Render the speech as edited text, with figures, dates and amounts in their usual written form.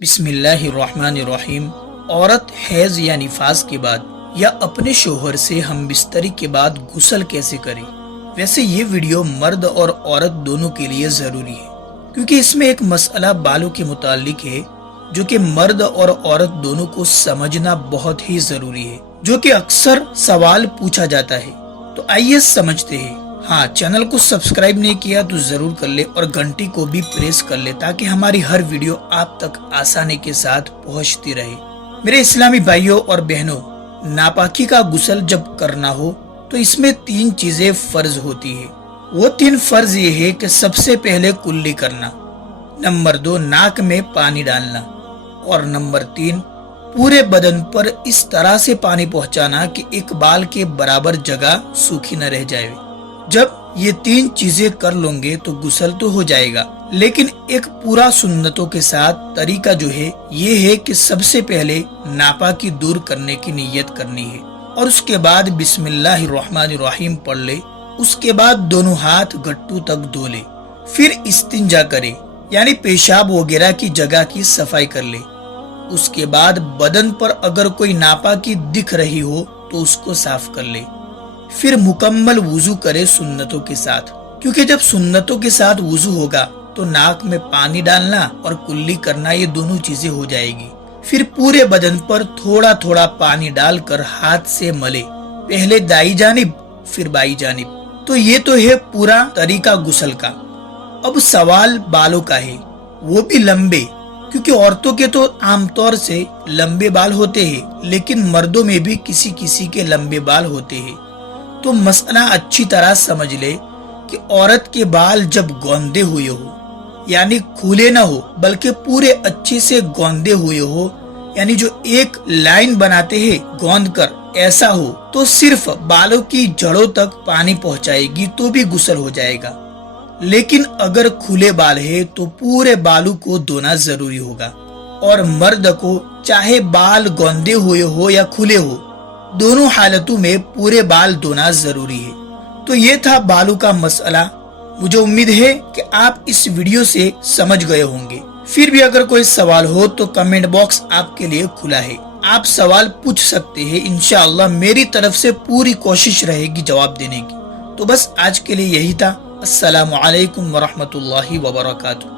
بسم اللہ الرحمن الرحیم۔ عورت حیض یا نفاس کے بعد یا اپنے شوہر سے ہم بستری کے بعد غسل کیسے کرے؟ ویسے یہ ویڈیو مرد اور عورت دونوں کے لیے ضروری ہے، کیونکہ اس میں ایک مسئلہ بالوں کے متعلق ہے جو کہ مرد اور عورت دونوں کو سمجھنا بہت ہی ضروری ہے، جو کہ اکثر سوال پوچھا جاتا ہے۔ تو آئیے سمجھتے ہیں۔ ہاں، چینل کو سبسکرائب نہیں کیا تو ضرور کر لے اور گھنٹی کو بھی پریس کر لے تاکہ ہماری ہر ویڈیو آپ تک آسانی کے ساتھ پہنچتی رہے۔ میرے اسلامی بھائیوں اور بہنوں، ناپاکی کا غسل جب کرنا ہو تو اس میں 3 چیزیں فرض ہوتی ہے۔ وہ 3 فرض یہ ہے کہ سب سے پہلے کلی کرنا، نمبر 2 ناک میں پانی ڈالنا، اور نمبر 3 پورے بدن پر اس طرح سے پانی پہنچانا کہ ایک بال کے برابر جگہ سوکھی نہ رہ جائے۔ جب یہ 3 چیزیں کر لوں گے تو غسل تو ہو جائے گا، لیکن ایک پورا سنتوں کے ساتھ طریقہ جو ہے یہ ہے کہ سب سے پہلے ناپاکی دور کرنے کی نیت کرنی ہے، اور اس کے بعد بسم اللہ الرحمن الرحیم پڑھ لے۔ اس کے بعد دونوں ہاتھ گھٹوں تک دھو لے، پھر استنجا کرے، یعنی پیشاب وغیرہ کی جگہ کی صفائی کر لے۔ اس کے بعد بدن پر اگر کوئی ناپاکی دکھ رہی ہو تو اس کو صاف کر لے، پھر مکمل وضو کرے سنتوں کے ساتھ، کیونکہ جب سنتوں کے ساتھ وضو ہوگا تو ناک میں پانی ڈالنا اور کلی کرنا یہ دونوں چیزیں ہو جائے گی۔ پھر پورے بدن پر تھوڑا تھوڑا پانی ڈال کر ہاتھ سے ملے، پہلے دائیں جانب پھر بائیں جانب۔ تو یہ تو ہے پورا طریقہ غسل کا۔ اب سوال بالوں کا ہے، وہ بھی لمبے، کیونکہ عورتوں کے تو عام طور سے لمبے بال ہوتے ہیں، لیکن مردوں میں بھی کسی کسی کے لمبے بال ہوتے ہیں۔ تو مسئلہ اچھی طرح سمجھ لے کہ عورت کے بال جب گوندے ہوئے ہو، یعنی کھولے نہ ہو بلکہ پورے اچھے سے گوندے ہوئے ہو، یعنی جو ایک لائن بناتے ہیں گوند کر ایسا ہو، تو صرف بالوں کی جڑوں تک پانی پہنچائے گی تو بھی غسل ہو جائے گا۔ لیکن اگر کھلے بال ہے تو پورے بالوں کو دھونا ضروری ہوگا، اور مرد کو چاہے بال گوندے ہوئے ہو یا کھلے ہو، دونوں حالتوں میں پورے بال دھونا ضروری ہے۔ تو یہ تھا بالوں کا مسئلہ۔ مجھے امید ہے کہ آپ اس ویڈیو سے سمجھ گئے ہوں گے۔ پھر بھی اگر کوئی سوال ہو تو کمنٹ باکس آپ کے لیے کھلا ہے، آپ سوال پوچھ سکتے ہیں، انشاءاللہ میری طرف سے پوری کوشش رہے گی جواب دینے کی۔ تو بس آج کے لیے یہی تھا۔ السلام علیکم ورحمۃ اللہ وبرکاتہ۔